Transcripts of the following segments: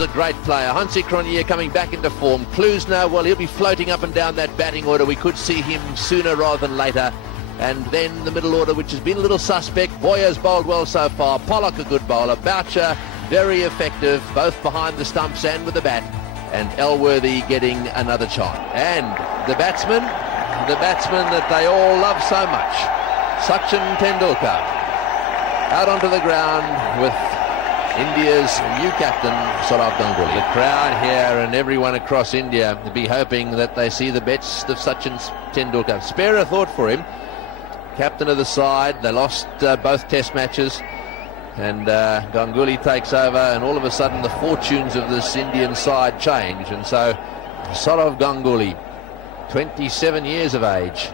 is a great player. Hansi Cronje coming back into form. Klusner, well, he'll be floating up and down that batting order. We could see him sooner rather than later. And then the middle order, which has been a little suspect. Boyer's bowled well so far. Pollock, a good bowler. Boucher, very effective, both behind the stumps and with the bat. And Elworthy getting another chance. And the batsman that they all love so much, Sachin Tendulkar, out onto the ground with India's new captain, Sourav Ganguly. The crowd here and everyone across India will be hoping that they see the best of Sachin Tendulkar. Spare a thought for him. Captain of the side. They lost both test matches. And Ganguly takes over, and all of a sudden the fortunes of this Indian side change. And so Sourav Ganguly, 27 years of age,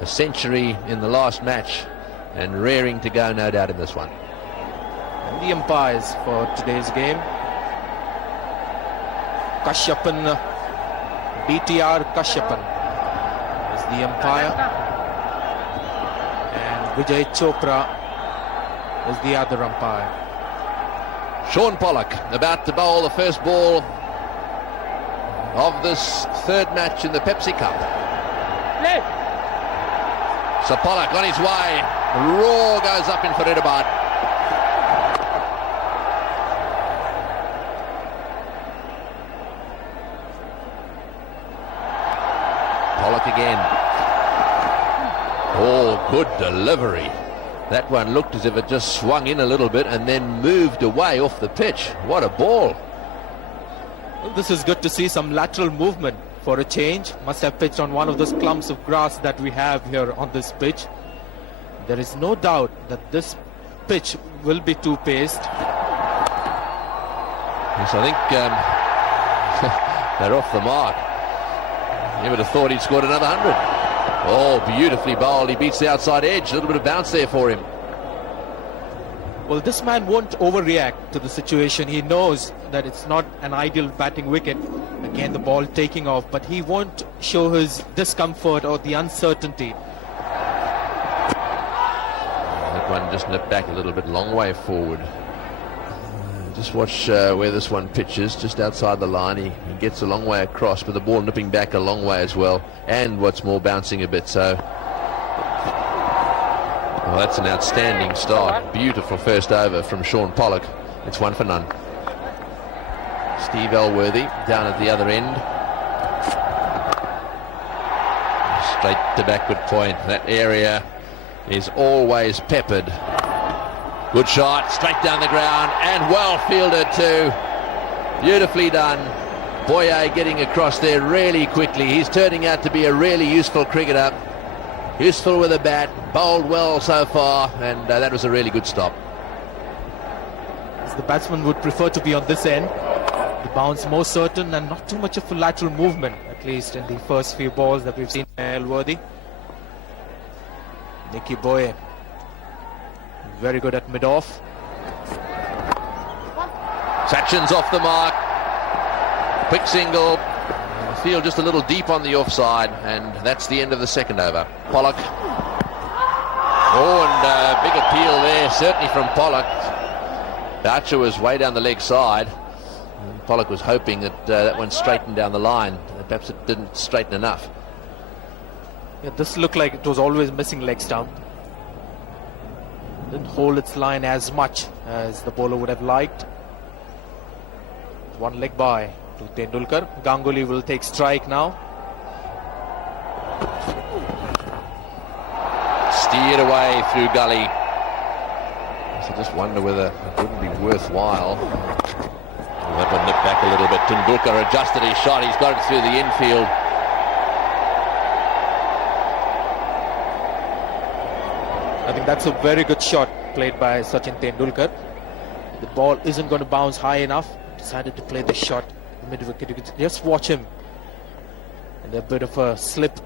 a century in the last match, and raring to go, no doubt, in this one. And the umpires for today's game: Kashyapan, BTR Kashyapan is the umpire, and Vijay Chopra is the other umpire. Sean Pollock about to bowl the first ball of this third match in the Pepsi Cup. So Pollock on his way. Roar goes up in Faridabad. Pollock again. Oh, good delivery. That one looked as if it just swung in a little bit and then moved away off the pitch. What a ball. Well, this is good to see some lateral movement for a change. Must have pitched on one of those clumps of grass that we have here on this pitch. There is no doubt that this pitch will be two-paced. Yes, I think they're off the mark. You would have thought he'd scored another 100. Oh, beautifully bowled. He beats the outside edge. A little bit of bounce there for him. Well, this man won't overreact to the situation. He knows that it's not an ideal batting wicket. Again, the ball taking off, but he won't show his discomfort or the uncertainty. That one just nipped back a little bit, long way forward. Just watch where this one pitches, just outside the line. He gets a long way across, but the ball nipping back a long way as well. And what's more, bouncing a bit. So, well, that's an outstanding start. Beautiful first over from Sean Pollock. It's 1 for none. Steve Elworthy down at the other end. Straight to backward point. That area is always peppered. Good shot, straight down the ground, and well fielded too. Beautifully done. Boyer getting across there really quickly. He's turning out to be a really useful cricketer. Useful with a bat, bowled well so far, and that was a really good stop. As the batsman would prefer to be on this end. The bounce more certain and not too much of a lateral movement, at least in the first few balls that we've seen. Elworthy. Nicky Boyer. Very good at mid-off. Sachin's off the mark. Quick single. Field just a little deep on the offside, and that's the end of the second over. Pollock. Oh, and big appeal there, certainly from Pollock. Boucher was way down the leg side. And Pollock was hoping that that one straightened down the line. Perhaps it didn't straighten enough. Yeah, this looked like it was always missing leg stump. Didn't hold its line as much as the bowler would have liked. One leg by to Tendulkar. Ganguly will take strike now. Steered away through gully. So just wonder whether it wouldn't be worthwhile. That one nipped back a little bit. Tendulkar adjusted his shot. He's got it through the infield. I think that's a very good shot played by Sachin Tendulkar. The ball isn't going to bounce high enough. Decided to play the shot mid-wicket. You could just watch him. And a bit of a slip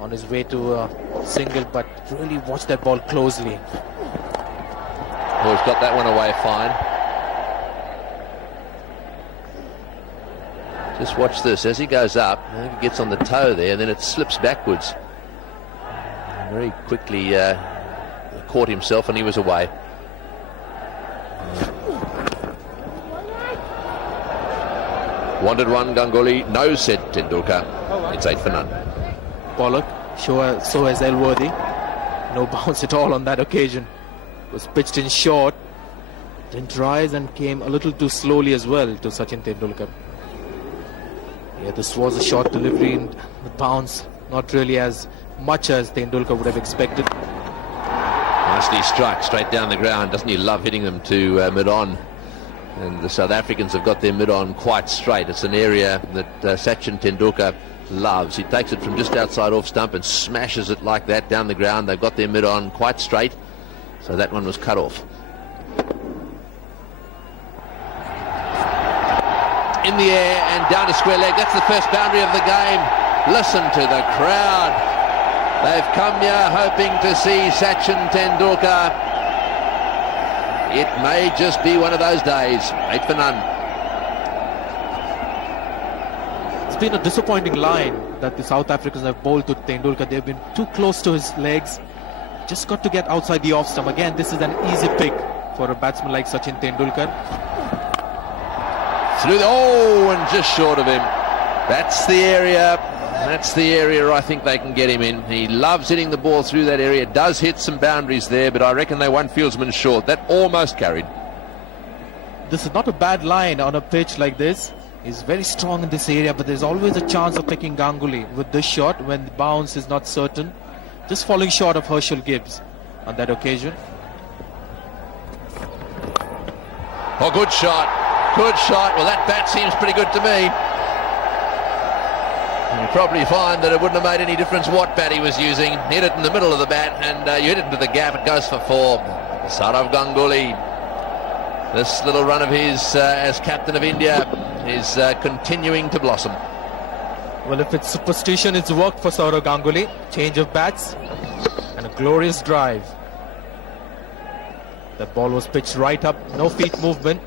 on his way to a single, but really watch that ball closely. Oh, he's got that one away fine. Just watch this. As he goes up, I think he gets on the toe there, and then it slips backwards. Very quickly caught himself, and he was away. Wanted one, Ganguly. No, said Tendulkar. It's 8 for none. Pollock, so as Elworthy. No bounce at all on that occasion. Was pitched in short. Didn't rise and came a little too slowly as well to Sachin Tendulkar. Yeah, this was a short delivery and the bounce not really as much as Tendulkar would have expected. Nicely struck straight down the ground. Doesn't he love hitting them to mid-on? And the South Africans have got their mid-on quite straight. It's an area that Sachin Tendulkar loves. He takes it from just outside off stump and smashes it like that down the ground. They've got their mid-on quite straight. So that one was cut off. In the air and down to square leg. That's the first boundary of the game. Listen to the crowd. They've come here hoping to see Sachin Tendulkar. It may just be one of those days. 8 for none. It's been a disappointing line that the South Africans have bowled to Tendulkar. They've been too close to his legs. Just got to get outside the off stump. Again, this is an easy pick for a batsman like Sachin Tendulkar. Through and just short of him. That's the area I think they can get him in. He loves hitting the ball through that area. Does hit some boundaries there, but I reckon they one fieldsman short. That almost carried. This is not a bad line on a pitch like this. He's very strong in this area, but there's always a chance of picking Ganguly with this shot when the bounce is not certain. Just falling short of Herschel Gibbs on that occasion. Oh, good shot. Good shot. Well, that bat seems pretty good to me. You probably find that it wouldn't have made any difference what bat he was using. Hit it in the middle of the bat and you hit it into the gap. It goes for 4. Sourav Ganguly. This little run of his as captain of India is continuing to blossom. Well, if it's superstition, it's worked for Sourav Ganguly. Change of bats and a glorious drive. That ball was pitched right up, no feet movement,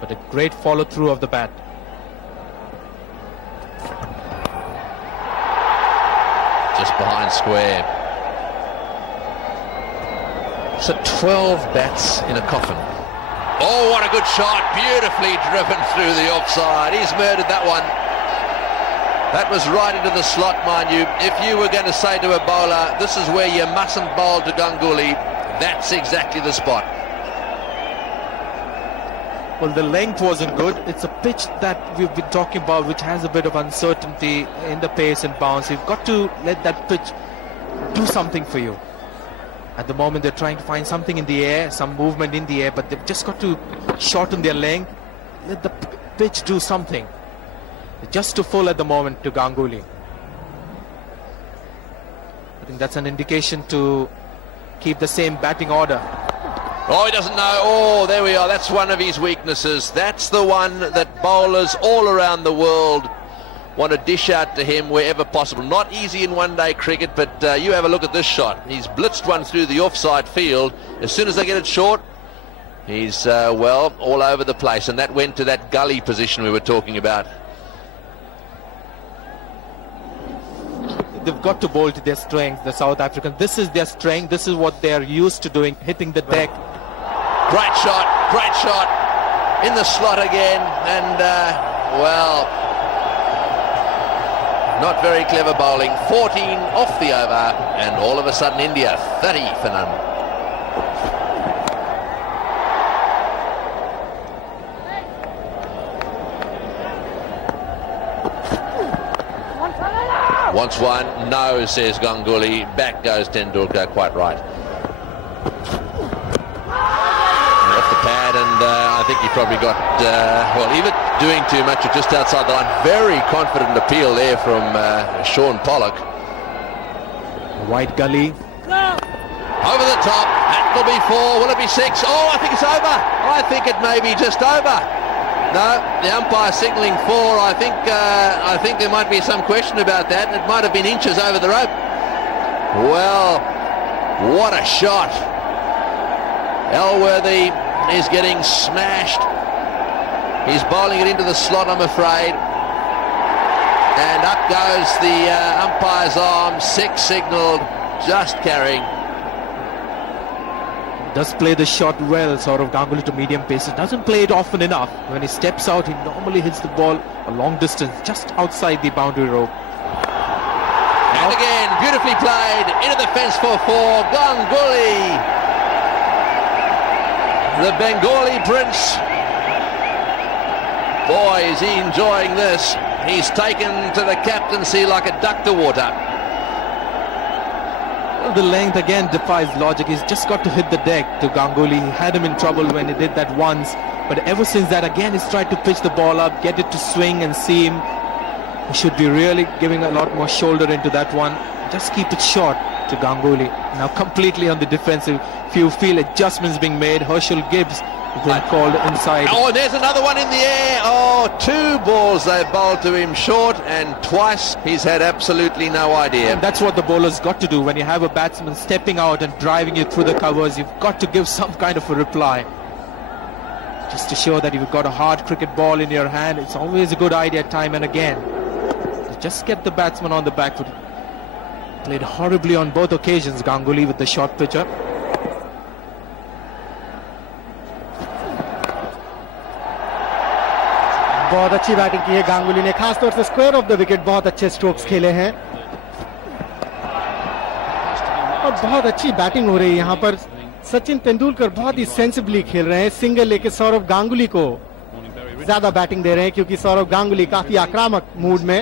but a great follow through of the bat. Just behind square. So 12 bats in a coffin. Oh, what a good shot. Beautifully driven through the offside. He's murdered that one. That was right into the slot, mind you. If you were going to say to a bowler, this is where you mustn't bowl to Ganguly, that's exactly the spot. Well, the length wasn't good. It's a pitch that we've been talking about, which has a bit of uncertainty in the pace and bounce. You've got to let that pitch do something for you. At the moment, they're trying to find something in the air, some movement in the air, but they've just got to shorten their length, let the pitch do something. Just too full at the moment to Ganguly. I think that's an indication to keep the same batting order. Oh, he doesn't know. Oh, there we are. That's one of his weaknesses. That's the one that bowlers all around the world want to dish out to him wherever possible. Not easy in one-day cricket, but you have a look at this shot. He's blitzed one through the offside field. As soon as they get it short, he's, well, all over the place. And that went to that gully position we were talking about. They've got to bowl to their strength, the South Africans. This is their strength. This is what they're used to doing, hitting the deck. Great shot in the slot again, and well, not very clever bowling. 14 off the over, and all of a sudden India 30 for none. Wants one, no, says Ganguly. Back goes Tendulkar, quite right. Off the pad, and I think he probably got, well, even doing too much or just outside the line. Very confident appeal there from Sean Pollock. Wide gully. Over the top, that will be 4, will it be 6? Oh, I think it's over. I think it may be just over. No, the umpire signalling 4. I think there might be some question about that. It might have been inches over the rope. Well, what a shot. Elworthy is getting smashed. He's bowling it into the slot, I'm afraid. And up goes the umpire's arm. 6 signalled, just carrying. Does play the shot well, Saurav Ganguly to medium pace. Doesn't play it often enough. When he steps out, he normally hits the ball a long distance, just outside the boundary rope. And again, beautifully played, into the fence for four, Ganguly. The Bengali Prince. Boy, is he enjoying this. He's taken to the captaincy like a duck to water. Well, the length again defies logic. He's just got to hit the deck to Ganguly. He had him in trouble when he did that once. But ever since that, again, he's tried to pitch the ball up, get it to swing and seam. He should be really giving a lot more shoulder into that one. Just keep it short to Ganguly. Now completely on the defensive. Few feel adjustments being made. Herschel Gibbs then called inside. Oh, and there's another one in the air. Oh, 2 balls they bowled to him short, and twice he's had absolutely no idea. And that's what the bowler's got to do. When you have a batsman stepping out and driving you through the covers, you've got to give some kind of a reply. Just to show that you've got a hard cricket ball in your hand. It's always a good idea time and again. Just get the batsman on the back foot. Played horribly on both occasions, Ganguly with the short pitcher. बहुत अच्छी batting की है गांगुली ने, खासतौर से square of the wicket बहुत अच्छे strokes खेले हैं और बहुत अच्छी बैटिंग हो रही है यहाँ पर। सचिन तेंदुलकर बहुत ही सेंसिबली खेल रहे हैं, सिंगल लेके सौरव गांगुली को ज्यादा बैटिंग दे रहे हैं क्योंकि सौरव गांगुली काफी आक्रामक मूड में।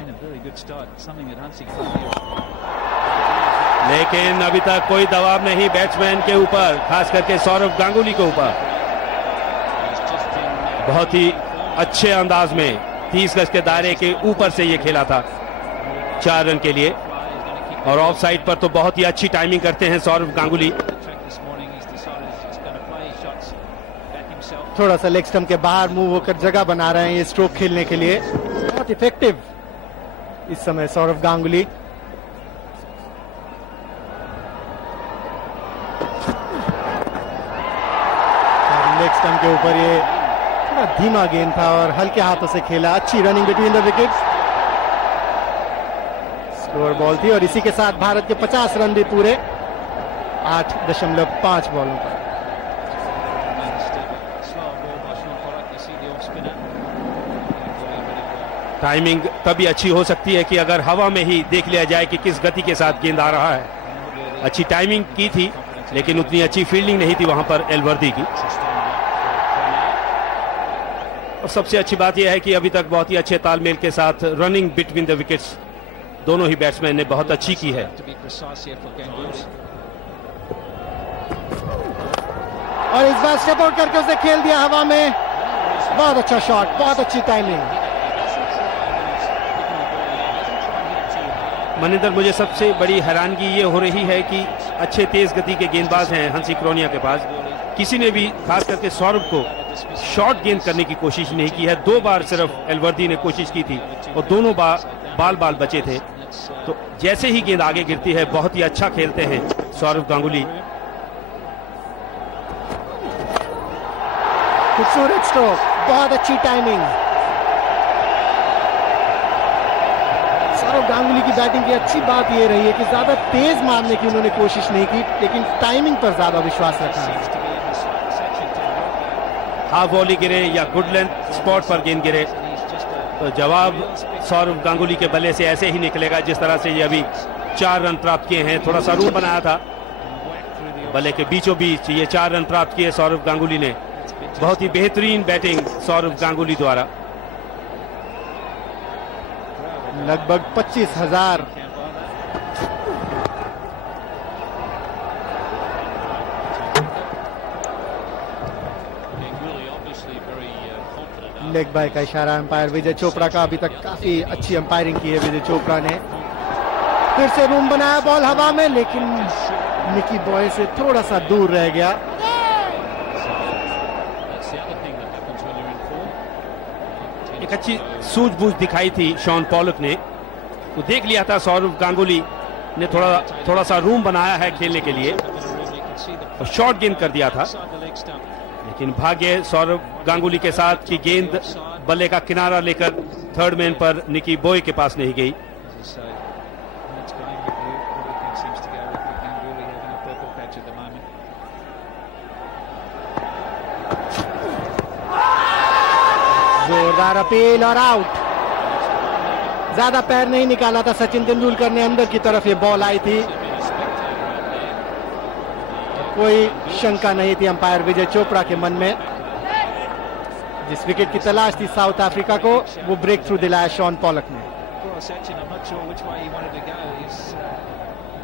लेकिन अभी तक कोई दबाव नहीं बैट्समैन के ऊपर, खास करके सौरव गांगुली के ऊपर। बहुत ही अच्छे अंदाज में 30 गज के दायरे के ऊपर से ये खेला था 4 रन के लिए, और ऑफ साइड पर तो बहुत ही अच्छी टाइमिंग करते हैं सौरव गांगुली। थोड़ा सा लेग स्टंप के बाहर मूव होकर जगह बना रहे हैं ये स्ट्रोक खेलने के लिए। बहुत इफेक्टिव इस समय सौरव गांगुली। लेग स्टंप के ऊपर ये थोड़ा धीमा गेंद था और हल्के हाथों से खेला। अच्छी running between the wickets, score ball थी और इसी के साथ भारत के 50 रन भी पूरे 8.5 बॉलों पर। टाइमिंग तभी अच्छी हो सकती है कि अगर हवा में ही देख लिया जाए कि किस गति के साथ गेंद आ रहा है। अच्छी टाइमिंग की थी लेकिन उतनी अच्छी फील्डिंग नहीं थी वहां पर एलवर्दी की। और सबसे अच्छी बात यह है कि अभी तक बहुत ही अच्छे तालमेल के साथ रनिंग बिटवीन द विकेट्स दोनों ही बैट्समैन ने बहुत अच्छी की है। और इस बार स्टेप आउट करके उसे खेल दिया हवा में। बहुत अच्छा शॉट, बहुत अच्छी टाइमिंग। मनिंदर, मुझे सबसे बड़ी हैरानगी ये हो रही है कि अच्छे तेज गति के गेंदबाज हैं हंसी क्रोनिया के पास, किसी ने भी खास करके सौरभ को शॉर्ट गेंद करने की कोशिश नहीं की है। 2 बार सिर्फ एलवर्दी ने कोशिश की थी और दोनों बार बाल बचे थे। तो जैसे ही गेंद आगे गिरती है बहुत ही अच्छा खेलते हैं सौरव गांगुली। खूबसूरत स्ट्रोक, बहुत अच्छी टाइमिंग। सौरव गांगुली की बैटिंग की अच्छी बात यह रही है कि ज्यादा तेज मारने की उन्होंने कोशिश नहीं की, लेकिन टाइमिंग पर ज्यादा विश्वास रखा है। हाफ वॉली गिरे या गुड लेंथ स्पॉट पर गेंद गिरे तो जवाब सौरव गांगुली के बल्ले से ऐसे ही निकलेगा जिस तरह से ये अभी 4 रन प्राप्त किए हैं। थोड़ा सा रूम बनाया था बल्ले के बीचों बीच, ये 4 रन प्राप्त किए सौरव गांगुली ने। बहुत ही बेहतरीन बैटिंग सौरव गांगुली द्वारा। लगभग 25,000 लेग बाय का इशारा अंपायर विजय चोपड़ा का। अभी तक काफी अच्छी अंपायरिंग की है विजय चोपड़ा ने। फिर से रूम बनाया, बॉल हवा में, लेकिन निकी बॉय से थोड़ा सा दूर रह गया। एक अच्छी सूझबूझ दिखाई थी शॉन पॉलक ने, तो देख लिया था सौरव गांगुली ने थोड़ा सा रूम बनाया है खेलने के लिए और शॉर्ट गेंद कर दिया था। लेकिन भाग्य सौरव गांगुली के साथ कि गेंद बल्ले का किनारा लेकर थर्ड मैन पर निकी बॉय के पास नहीं गई। जोरदार अपील और आउट। ज्यादा पैर नहीं निकाला था सचिन तेंदुलकर ने, अंदर की तरफ ये बॉल आई थी, कोई शंका नहीं थी अंपायर विजय चोपड़ा के मन में। जिस विकेट की तलाश थी साउथ अफ्रीका को, वो ब्रेक थ्रू दिलाया शॉन पॉलक ने।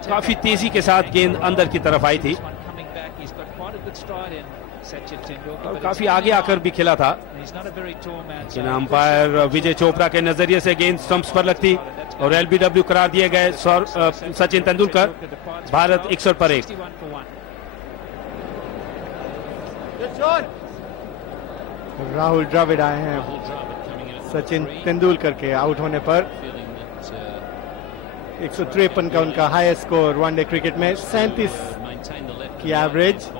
काफी तेजी के साथ गेंद अंदर की तरफ आई थी और काफी आगे आकर भी खेला था, लेकिन अंपायर विजय चोपड़ा के नजरिए से गेंद स्टंप्स पर लगती और एलबीडब्ल्यू करार दिए गए सचिन तेंदुलकर। भारत 61 पर 1। राहुल द्रविड़ आए हैं सचिन तेंदुलकर के आउट होने पर। 153 का उनका हाईएस्ट स्कोर वनडे क्रिकेट में, 37 की एवरेज।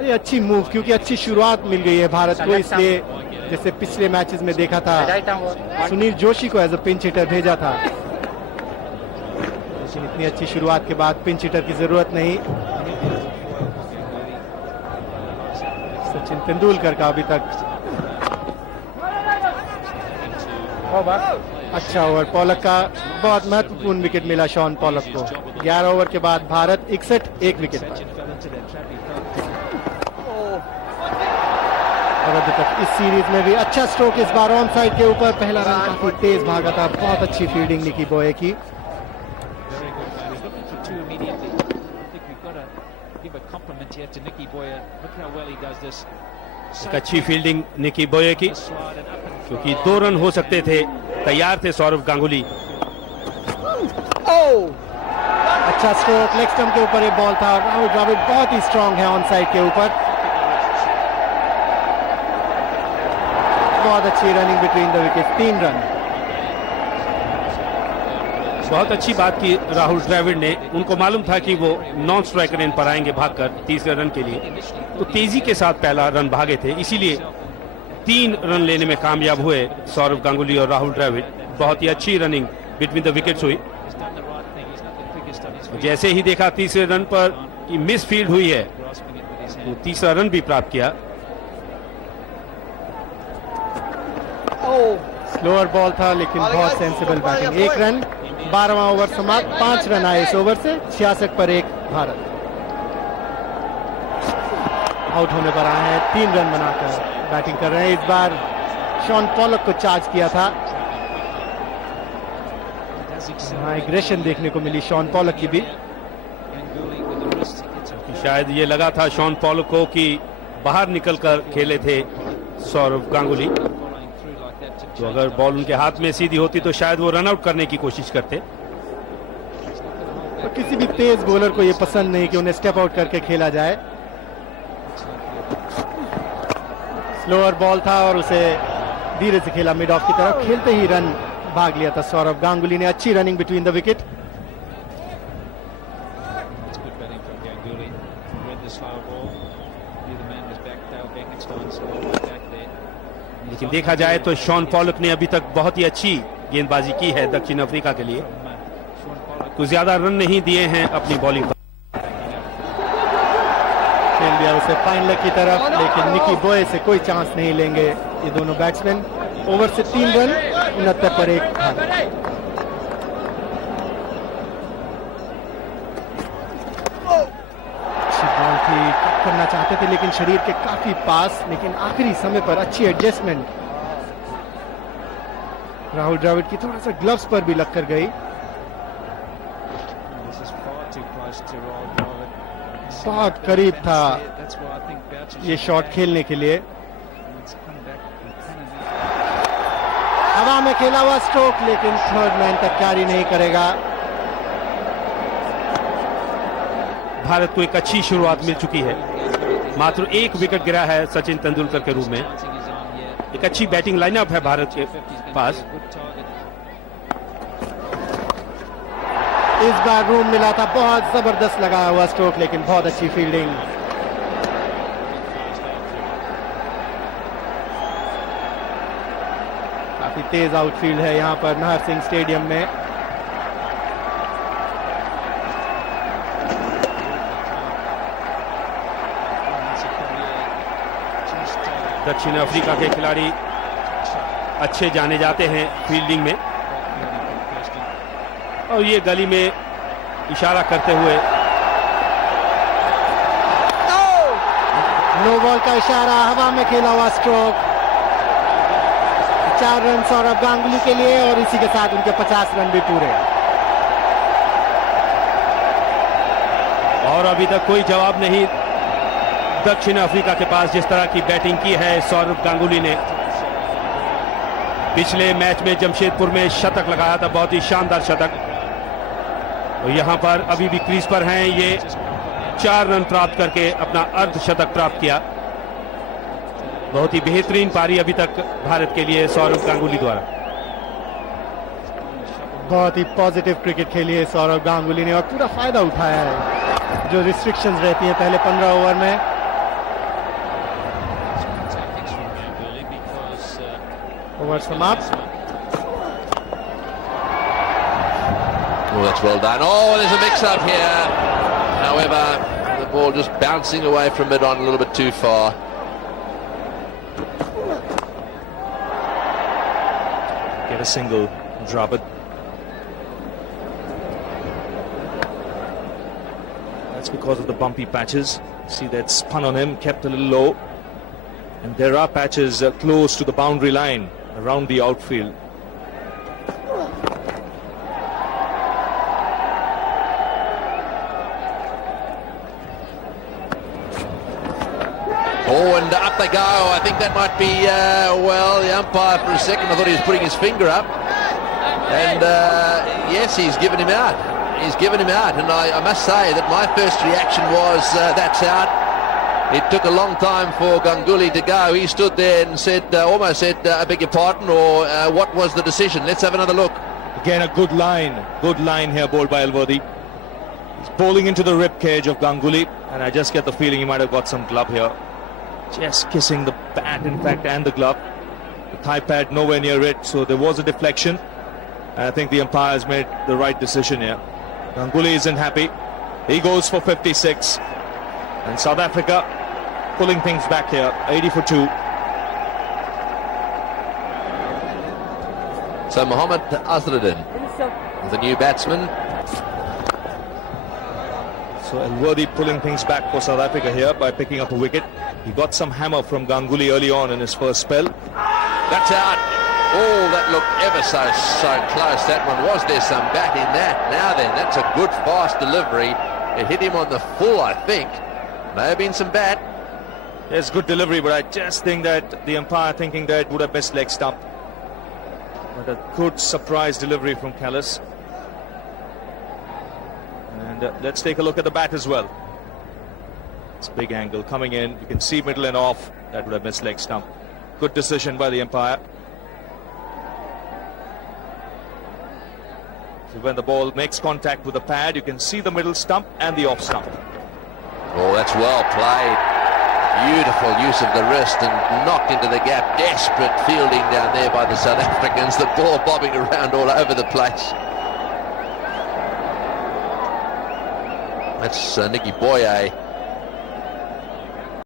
ये अच्छी मूव, क्योंकि अच्छी शुरुआत मिल गई है भारत को, इसलिए जैसे पिछले मैचेस में देखा था सुनील जोशी को एज अ पिंच हिटर भेजा था, लेकिन इतनी अच्छी शुरुआत के बाद पिंच हिटर की जरूरत नहीं। सचिन तेंदुलकर का अभी तक अच्छा ओवर, पॉलक का बहुत महत्वपूर्ण विकेट मिला शॉन पॉलक को। 11 ओवर के बाद भारत 61 1 विकेट पर। और अभी तक इस सीरीज में भी अच्छा स्ट्रोक इस बार ऑन साइड के ऊपर। पहला रन काफी तेज भागा था, बहुत अच्छी फील्डिंग निकी बॉय की। एक अच्छी फील्डिंग निकी बॉय की, क्योंकि 2 रन हो सकते थे, तैयार थे सौरव गांगुली। अच्छा स्ट्रोक, लेग स्टंप के ऊपर एक बॉल था। राहुल द्रविड़ बहुत ही स्ट्रांग है ऑन साइड के ऊपर। बहुत अच्छी running between the wicket, 3 run. बहुत अच्छी बात की राहुल द्रविड़ ने, उनको मालूम था कि वो नॉन स्ट्राइकर एंड पर आएंगे भागकर तीसरे रन के लिए, तो तेजी के साथ पहला रन भागे थे, इसीलिए 3 रन लेने में कामयाब हुए सौरव गांगुली और राहुल द्रविड़। बहुत ही अच्छी रनिंग बिटवीन द विकेट्स हुई। जैसे ही देखा तीसरे रन पर कि मिस फील्ड हुई है, तो तीसरा रन भी प्राप्त किया। स्लोअर बॉल था, लेकिन बहुत सेंसिबल बैटिंग। 1 रन, 12वां ओवर समाप्त, 5 रन आए इस ओवर से। 66 पर 1 भारत। आउट होने पर आए हैं, 3 रन बनाकर बैटिंग कर रहे हैं। इस बार शॉन पॉलक को चार्ज किया था, एग्रेशन देखने को मिली शॉन पॉलक की भी। शायद ये लगा था शॉन पॉलक को कि बाहर निकलकर खेले थे सौरव गांगुली, तो अगर बॉल उनके हाथ में सीधी होती तो शायद वो रन आउट करने की कोशिश करते। और किसी भी तेज बॉलर को ये पसंद नहीं कि उन्हें स्टेप आउट करके खेला जाए। स्लोअर बॉल था और उसे धीरे से खेला मिड ऑफ की तरफ, खेलते ही रन भाग लिया था सौरव गांगुली ने। अच्छी रनिंग बिटवीन द विकेट। लेकिन देखा जाए तो शॉन पॉलक ने अभी तक बहुत ही अच्छी गेंदबाजी की है दक्षिण अफ्रीका के लिए, कुछ ज्यादा रन नहीं दिए हैं अपनी बॉलिंग पर। खेल दिया उसे फाइन लेग की तरफ, लेकिन निकी बॉय से कोई चांस नहीं लेंगे ये दोनों बैट्समैन। ओवर से 3 रन, 69 पर 1 भारत। अच्छी बॉल थी, कट करना चाहते थे लेकिन शरीर के काफी पास, लेकिन आखिरी समय पर अच्छी एडजस्टमेंट राहुल द्रविड़ की थोड़ा सा ग्लव्स पर भी लगकर गई। बहुत करीब था ये शॉट खेलने के लिए। हवा में खेला हुआ स्ट्रोक, लेकिन थर्ड मैन तक कैरी नहीं करेगा। भारत को एक अच्छी शुरुआत मिल चुकी है, मात्र 1 विकेट गिरा है सचिन तेंदुलकर के रूप में। एक अच्छी बैटिंग लाइनअप है भारत के पास। इस बार रूम मिला था, बहुत जबरदस्त लगाया हुआ स्ट्रोक, लेकिन बहुत अच्छी फील्डिंग। काफी तेज आउटफील्ड है यहाँ पर नाहर सिंह स्टेडियम में। दक्षिण अफ्रीका के खिलाड़ी अच्छे जाने जाते हैं फील्डिंग में, और ये गली में इशारा करते हुए नो बॉल का इशारा, हवा में खेला हुआ स्ट्रोक। 4 रन सौरभ गांगुली के लिए और इसी के साथ उनके 50 रन भी पूरे। और अभी तक कोई जवाब नहीं दक्षिण अफ्रीका के पास, जिस तरह की बैटिंग की है सौरभ गांगुली ने। पिछले मैच में जमशेदपुर में शतक लगाया था, बहुत ही शानदार शतक, और यहां पर अभी भी क्रीज पर हैं ये। 4 रन प्राप्त करके अपना अर्धशतक प्राप्त किया। बहुत ही बेहतरीन पारी अभी तक भारत के लिए सौरभ गांगुली द्वारा। बहुत ही पॉजिटिव क्रिकेट खेली है सौरभ गांगुली ने और पूरा फायदा उठाया है जो रिस्ट्रिक्शंस रहती है पहले 15 ओवर में। ओवर समाप्त। Oh, that's well done. Oh, there's a mix-up here. However, the ball just bouncing away from it on a little bit too far. Get a single, drop it. That's because of the bumpy patches. See that spun on him, kept a little low. And there are patches close to the boundary line around the outfield. Oh, and up they go. I think that might be, well, the umpire for a second, I thought he was putting his finger up. And, yes, he's given him out. He's given him out. And I must say that my first reaction was, that's out. It took a long time for Ganguly to go. He stood there and said, almost said, I beg your pardon, or what was the decision? Let's have another look. Again, a good line here bowled by Alwardi. He's bowling into the rib cage of Ganguly, and I just get the feeling he might have got some glove here. Just kissing the bat, in fact, and the glove. The thigh pad nowhere near it, so there was a deflection. And I think the umpire has made the right decision here. Ganguly isn't happy. He goes for 56. And South Africa pulling things back here, 80 for 2. So Mohammad Azharuddin, the new batsman. So Alwardi pulling things back for South Africa here by picking up a wicket. He got some hammer from Ganguly early on in his first spell. That's out. Oh, that looked ever so close, that one. Was there some bat in that? Now then, that's a good fast delivery. It hit him on the full, I think. May have been some bat. Yes, good delivery, but I just think that the umpire thinking that would have missed leg stump. But a good surprise delivery from Callis. And let's take a look at the bat as well. It's big angle coming in. You can see middle and off. That would have missed leg stump. Good decision by the umpire. So when the ball makes contact with the pad, you can see the middle stump and the off stump. Oh, that's well played. Beautiful use of the wrist and knocked into the gap. Desperate fielding down there by the South Africans. The ball bobbing around all over the place. That's Nicky Boye